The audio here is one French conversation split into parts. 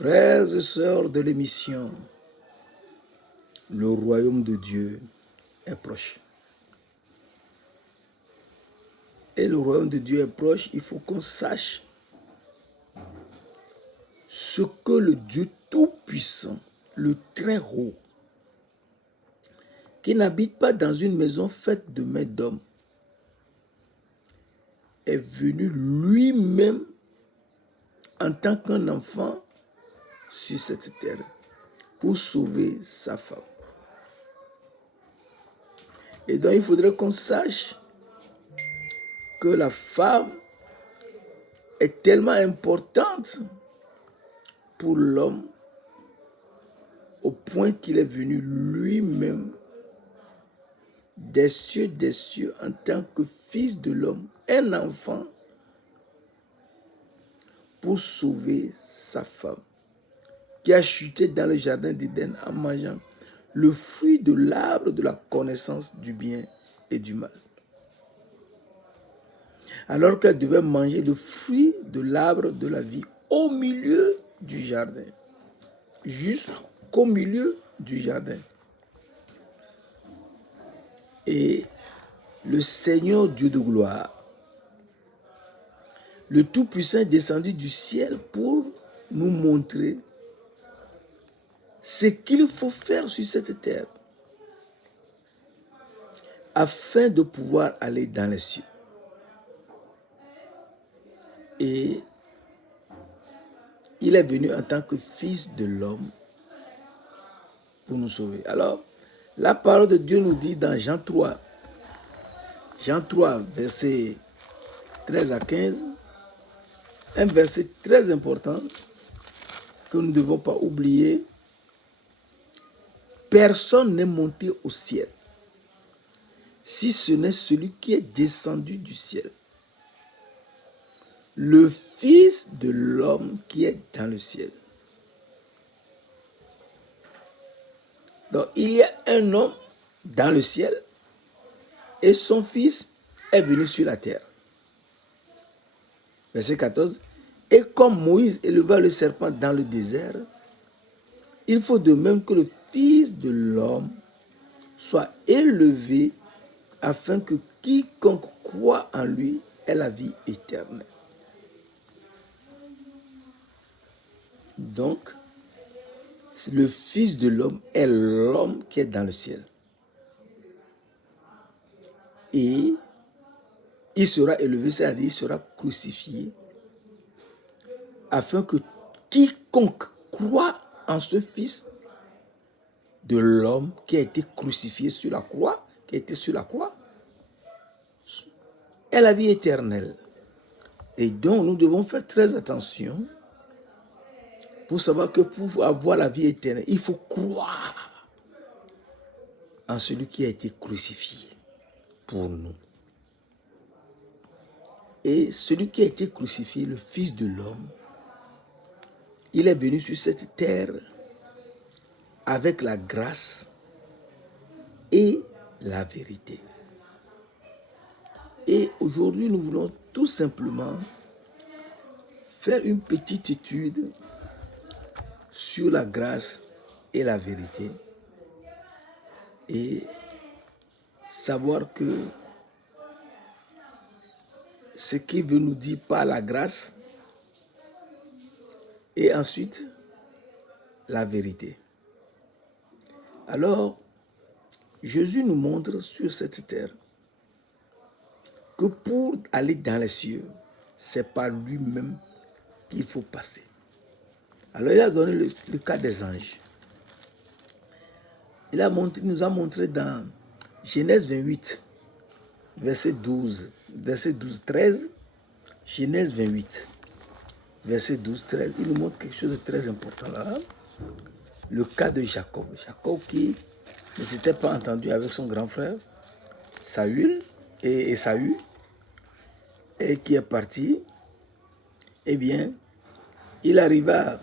Frères et sœurs de l'émission, le royaume de Dieu est proche. Et le royaume de Dieu est proche, il faut qu'on sache ce que le Dieu Tout-Puissant, le Très-Haut, qui n'habite pas dans une maison faite de mains d'hommes, est venu lui-même en tant qu'un enfant sur cette terre pour sauver sa femme. Et donc il faudrait qu'on sache que la femme est tellement importante pour l'homme au point qu'il est venu lui-même des cieux en tant que fils de l'homme, un enfant, pour sauver sa femme qui a chuté dans le jardin d'Éden en mangeant le fruit de l'arbre de la connaissance du bien et du mal. Alors qu'elle devait manger le fruit de l'arbre de la vie au milieu du jardin, jusqu'au milieu du jardin. Et le Seigneur Dieu de gloire, le Tout-Puissant, est descendu du ciel pour nous montrer ce qu'il faut faire sur cette terre afin de pouvoir aller dans les cieux. Et il est venu en tant que fils de l'homme pour nous sauver. Alors, la parole de Dieu nous dit dans Jean 3, versets 13 à 15, un verset très important que nous ne devons pas oublier. Personne n'est monté au ciel, si ce n'est celui qui est descendu du ciel, le Fils de l'homme qui est dans le ciel. Donc, il y a un homme dans le ciel et son Fils est venu sur la terre. Verset 14. Et comme Moïse éleva le serpent dans le désert, il faut de même que le Fils de l'homme soit élevé afin que quiconque croit en lui ait la vie éternelle. Donc, le Fils de l'homme est l'homme qui est dans le ciel. Et il sera élevé, c'est-à-dire il sera crucifié, afin que quiconque croit en ce Fils de l'homme qui a été crucifié sur la croix, ait la vie éternelle. Et donc, nous devons faire très attention pour savoir que pour avoir la vie éternelle, il faut croire en celui qui a été crucifié pour nous. Et celui qui a été crucifié, le Fils de l'homme, il est venu sur cette terre avec la grâce et la vérité. Et aujourd'hui, nous voulons tout simplement faire une petite étude sur la grâce et la vérité et savoir que ce qu'il veut nous dire par la grâce et ensuite la vérité. Alors, Jésus nous montre sur cette terre que pour aller dans les cieux, c'est par lui-même qu'il faut passer. Alors, il a donné le cas des anges. Il nous a montré dans Genèse 28, verset 12, 13, Genèse 28, verset 12, 13, il nous montre quelque chose de très important là. Le cas de Jacob. Jacob qui ne s'était pas entendu avec son grand frère, Saül, et Esaü, et qui est parti. Eh bien, il arriva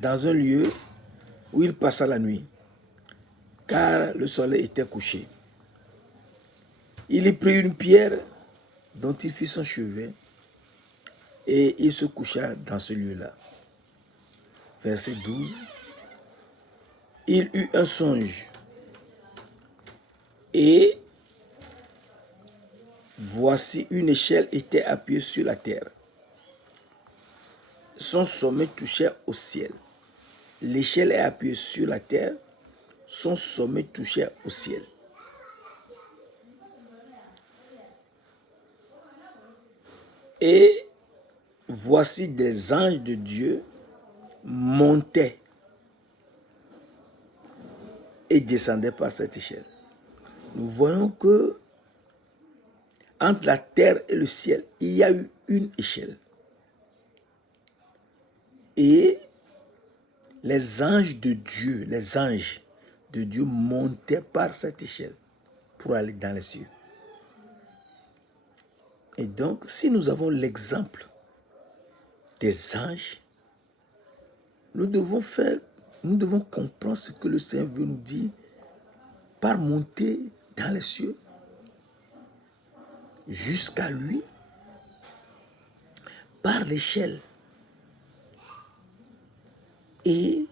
dans un lieu où il passa la nuit, car le soleil était couché. Il y prit une pierre dont il fit son chevet et il se coucha dans ce lieu-là. verset 12. Il eut un songe et voici une échelle était appuyée sur la terre. Son sommet touchait au ciel. L'échelle est appuyée sur la terre. Son sommet touchait au ciel. Et voici des anges de Dieu montaient et descendaient par cette échelle. Nous voyons que entre la terre et le ciel, il y a eu une échelle. Et les anges de Dieu montaient par cette échelle pour aller dans les cieux. Et donc, si nous avons l'exemple des anges, nous devons comprendre ce que le Seigneur veut nous dire par monter dans les cieux jusqu'à lui par l'échelle. Et,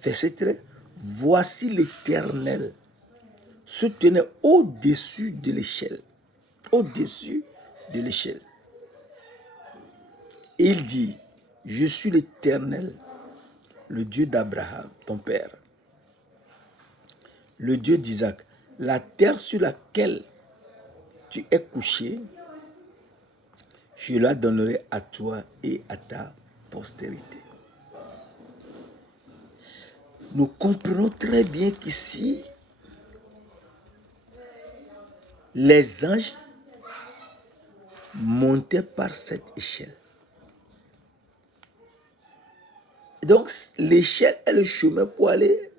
verset 13, voici l'Éternel se tenait au-dessus de l'échelle. Au-dessus de l'échelle. Et il dit, je suis l'Éternel, le Dieu d'Abraham, ton père, le Dieu d'Isaac. La terre sur laquelle tu es couché, je la donnerai à toi et à ta postérité. Nous comprenons très bien qu'ici, les anges montaient par cette échelle. Donc, l'échelle est le chemin pour aller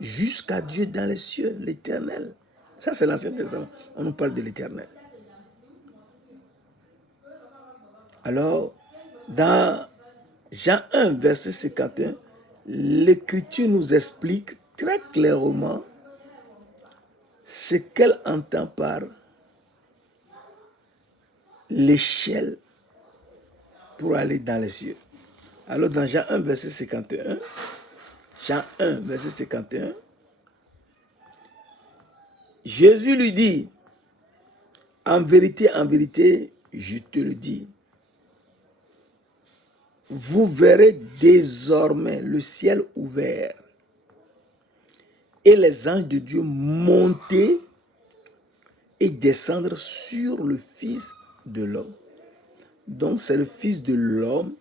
jusqu'à Dieu dans les cieux, l'Éternel. Ça, c'est l'Ancien Testament. On nous parle de l'Éternel. Alors, dans Jean 1, verset 51, l'Écriture nous explique très clairement ce qu'elle entend par l'échelle pour aller dans les cieux. Alors, dans Jean 1, verset 51, Jésus lui dit, en vérité, je te le dis, vous verrez désormais le ciel ouvert et les anges de Dieu monter et descendre sur le Fils de l'homme. Donc, c'est le Fils de l'homme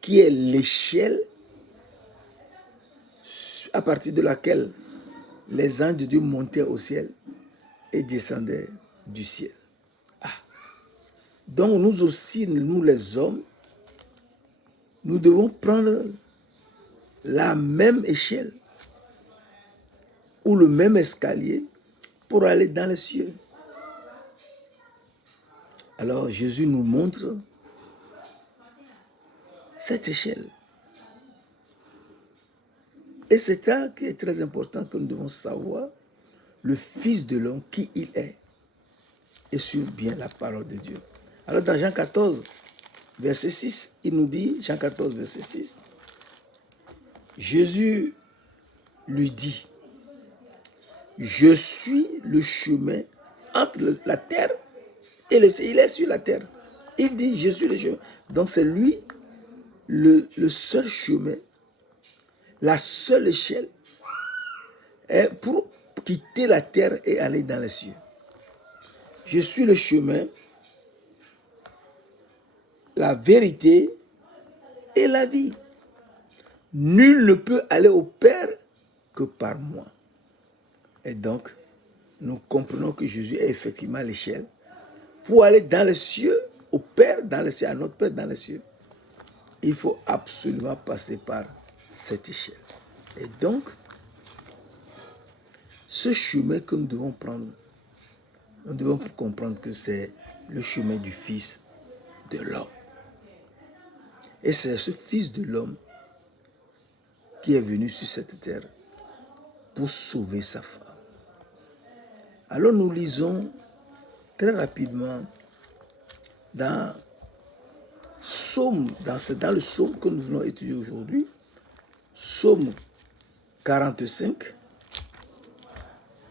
qui est l'échelle à partir de laquelle les anges de Dieu montaient au ciel et descendaient du ciel. Donc, nous aussi, nous les hommes, nous devons prendre la même échelle ou le même escalier pour aller dans les cieux. Alors Jésus nous montre cette échelle. Et c'est ça qui est très important que nous devons savoir, le Fils de l'homme, qui il est, et suivre bien la parole de Dieu. Alors dans Jean 14, verset 6, il nous dit, Jean 14, verset 6, Jésus lui dit, je suis le chemin entre la terre et le ciel. Il est sur la terre. Il dit, je suis le chemin. Donc c'est lui le seul chemin, la seule échelle pour quitter la terre et aller dans les cieux. Je suis le chemin, la vérité et la vie. Nul ne peut aller au Père que par moi. Et donc, nous comprenons que Jésus est effectivement l'échelle pour aller dans les cieux, au Père dans les cieux, à notre Père dans les cieux. Il faut absolument passer par cette échelle. Et donc, ce chemin que nous devons prendre, nous devons comprendre que c'est le chemin du Fils de l'homme. Et c'est ce Fils de l'homme qui est venu sur cette terre pour sauver sa femme. Alors nous lisons très rapidement dans psaume, dans le psaume que nous venons étudier aujourd'hui, psaume 45,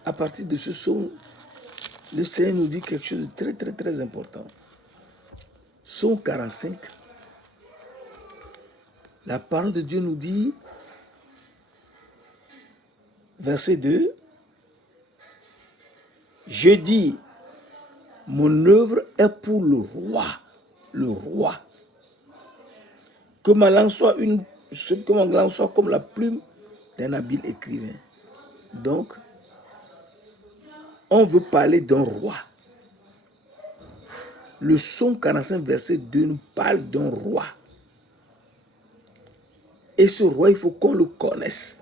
à partir de ce psaume, le Seigneur nous dit quelque chose de très, très, très important. Psaume 45, la parole de Dieu nous dit, verset 2, je dis, mon œuvre est pour le roi, le roi. Que ma langue soit comme la plume d'un habile écrivain. Donc, on veut parler d'un roi. Le psaume 45, verset 2 nous parle d'un roi. Et ce roi, il faut qu'on le connaisse.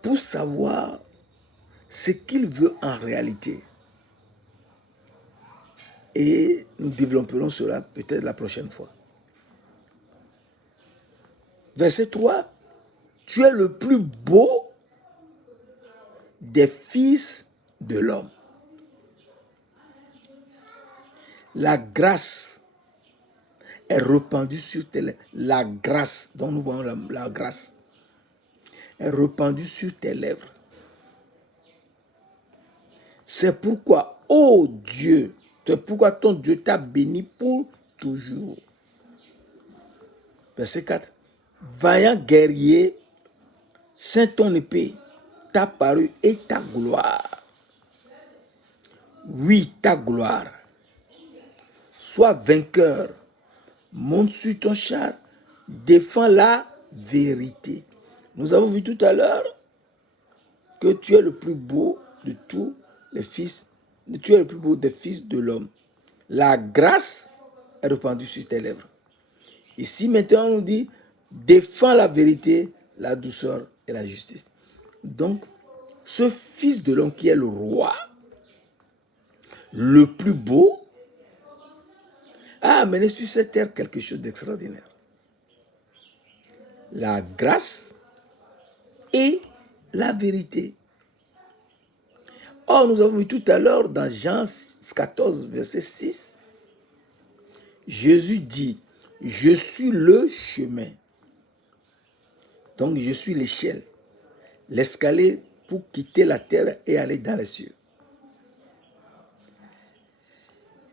Pour savoir ce qu'il veut en réalité. Et nous développerons cela peut-être la prochaine fois. Verset 3. Tu es le plus beau des fils de l'homme. La grâce est répandue sur tes lèvres. La grâce, dont nous voyons la grâce, est répandue sur tes lèvres. C'est pourquoi, ô Dieu, c'est pourquoi ton Dieu t'a béni pour toujours. Verset 4. Vaillant guerrier, saint ton épée, ta parure et ta gloire. Oui, ta gloire. Sois vainqueur, monte sur ton char, défends la vérité. Nous avons vu tout à l'heure que tu es le plus beau de tous les fils, tu es le plus beau des fils de l'homme. La grâce est répandue sur tes lèvres. Ici, maintenant, on nous dit, défends la vérité, la douceur et la justice. Donc, ce fils de l'homme qui est le roi, le plus beau, a amené sur cette terre quelque chose d'extraordinaire. La grâce et la vérité. Or, nous avons vu tout à l'heure dans Jean 14, verset 6, Jésus dit, je suis le chemin. Donc, je suis l'échelle, l'escalier pour quitter la terre et aller dans les cieux.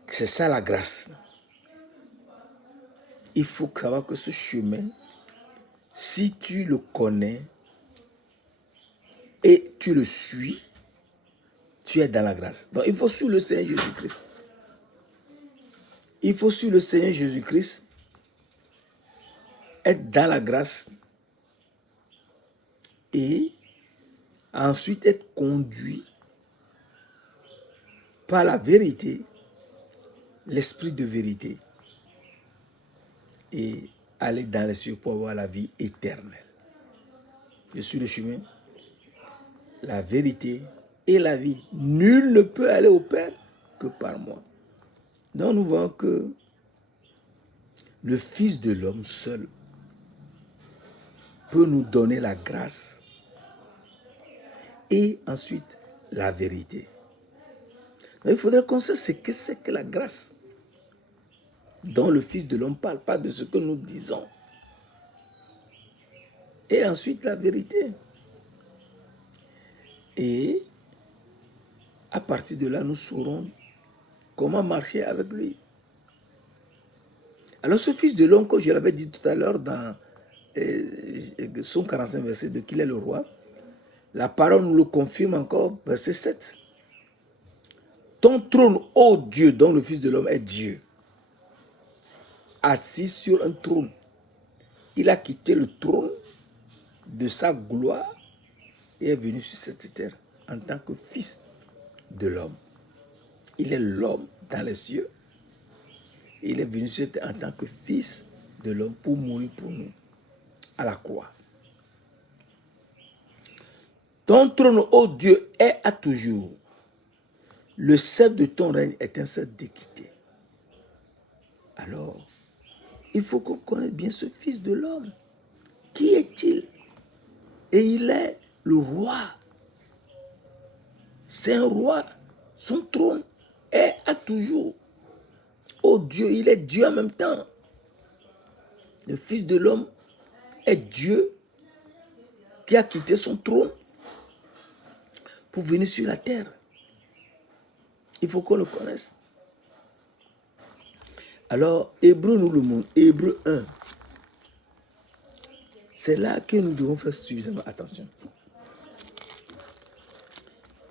C'est ça la grâce. Il faut savoir que ce chemin, si tu le connais et tu le suis, tu es dans la grâce. Donc, il faut suivre le Seigneur Jésus-Christ. Il faut suivre le Seigneur Jésus-Christ, être dans la grâce et ensuite être conduit par la vérité, l'esprit de vérité et aller dans les cieux pour avoir la vie éternelle. Je suis le chemin, la vérité et la vie. Nul ne peut aller au Père que par moi. Donc nous voyons que le Fils de l'homme seul peut nous donner la grâce et ensuite la vérité. Donc, il faudrait qu'on sache ce que c'est que la grâce dont le Fils de l'homme parle, pas de ce que nous disons. Et ensuite la vérité. Et à partir de là, nous saurons comment marcher avec lui. Alors ce Fils de l'homme, comme je l'avais dit tout à l'heure dans Psaume 45, verset 2, qu'il est le roi, la parole nous le confirme encore, verset 7. Ton trône, ô Dieu, dont le Fils de l'homme est Dieu, assis sur un trône. Il a quitté le trône de sa gloire et est venu sur cette terre en tant que Fils de l'homme. Il est l'homme dans les cieux. Il est venu sur cette terre en tant que Fils de l'homme pour mourir pour nous à la croix. Ton trône, ô Dieu, est à toujours. Le sceptre de ton règne est un sceptre d'équité. Alors, il faut qu'on connaisse bien ce Fils de l'homme. Qui est-il? Et il est le roi. C'est un roi. Son trône est à toujours. ô Dieu, il est Dieu en même temps. Le Fils de l'homme est Dieu qui a quitté son trône pour venir sur la terre. Il faut qu'on le connaisse. Alors, Hébreu nous le montre. Hébreu 1. C'est là que nous devons faire suffisamment attention.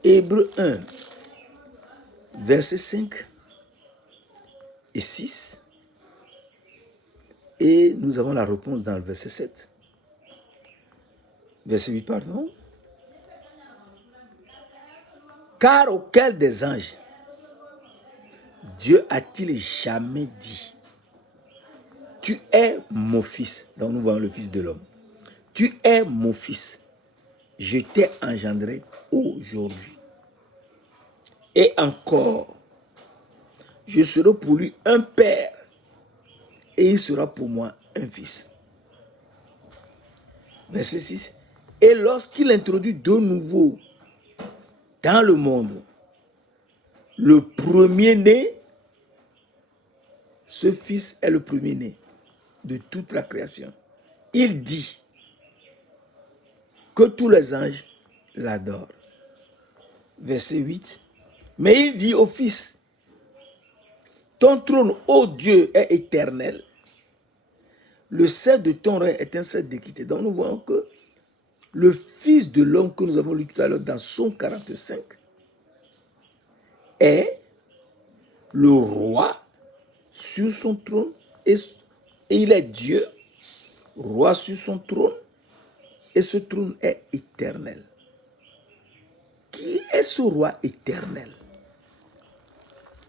Hébreu 1, versets 5 et 6. Et nous avons la réponse dans le verset 7. Verset 8, pardon. Car auquel des anges Dieu a-t-il jamais dit, tu es mon fils. Donc nous voyons le Fils de l'homme. Tu es mon fils. Je t'ai engendré aujourd'hui. Et encore, je serai pour lui un père et il sera pour moi un fils. Verset 6. Et lorsqu'il introduit de nouveau dans le monde le premier-né, ce fils est le premier-né de toute la création. Il dit que tous les anges l'adorent. Verset 8. Mais il dit au fils, ton trône, ô Dieu, est éternel. Le sceptre de ton règne est un sceptre d'équité. Donc nous voyons que le Fils de l'homme que nous avons lu tout à l'heure dans Psaume 45 est le roi sur son trône et il est Dieu, roi sur son trône et ce trône est éternel. Qui est ce roi éternel?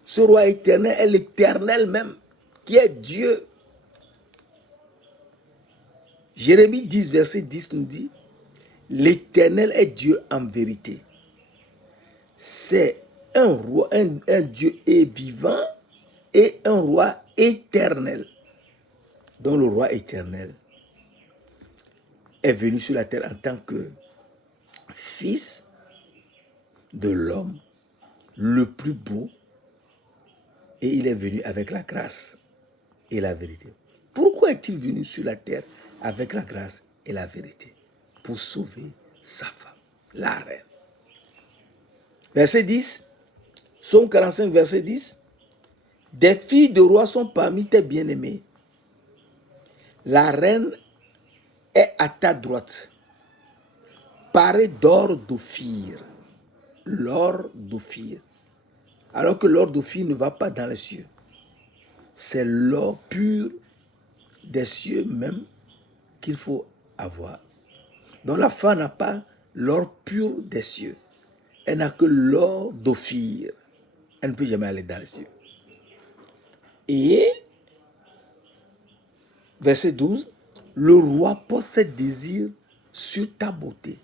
Ce roi éternel est l'Éternel même, qui est Dieu. Jérémie 10, verset 10 nous dit, l'Éternel est Dieu en vérité. C'est un roi, un Dieu est vivant et un roi éternel. Donc le roi éternel est venu sur la terre en tant que fils de l'homme, le plus beau, et il est venu avec la grâce et la vérité. Pourquoi est-il venu sur la terre avec la grâce et la vérité? Pour sauver sa femme, la reine. Verset 10, Psaume 45, verset 10. Des filles de roi sont parmi tes bien-aimés. La reine est à ta droite, parée d'or d'Ophir. L'or d'Ophir. Alors que l'or d'Ophir ne va pas dans les cieux. C'est l'or pur des cieux même qu'il faut avoir. Donc la femme n'a pas l'or pur des cieux. Elle n'a que l'or d'Ophir. Elle ne peut jamais aller dans les cieux. Et, verset 12, le roi pose ses désirs sur ta beauté.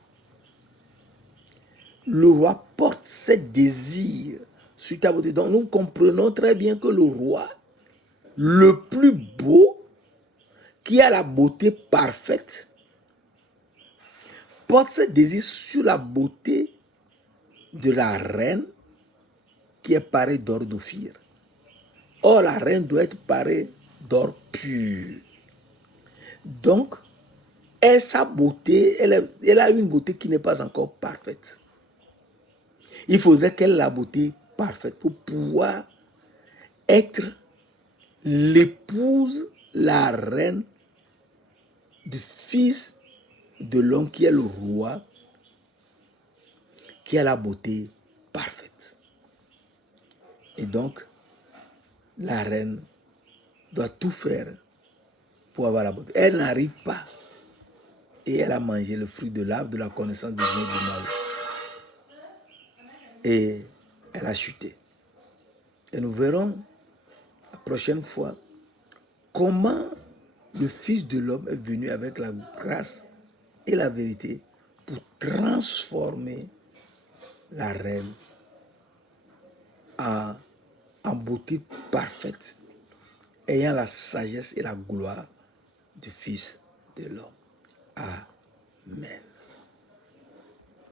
Le roi porte ses désirs sur ta beauté. Donc nous comprenons très bien que le roi, le plus beau, qui a la beauté parfaite, porte ses désirs sur la beauté de la reine qui est parée d'or d'Ophir. Or, la reine doit être parée d'or pur. Donc, sa beauté, elle a une beauté qui n'est pas encore parfaite. Il faudrait qu'elle ait la beauté parfaite pour pouvoir être l'épouse, la reine du Fils de l'homme qui est le roi, qui a la beauté parfaite. Et donc, la reine doit tout faire pour avoir la beauté. Elle n'arrive pas. Et elle a mangé le fruit de l'arbre de la connaissance du bien et du mal. Et elle a chuté. Et nous verrons la prochaine fois comment le Fils de l'homme est venu avec la grâce et la vérité pour transformer la reine en beauté parfaite, ayant la sagesse et la gloire du Fils de l'homme. Amen.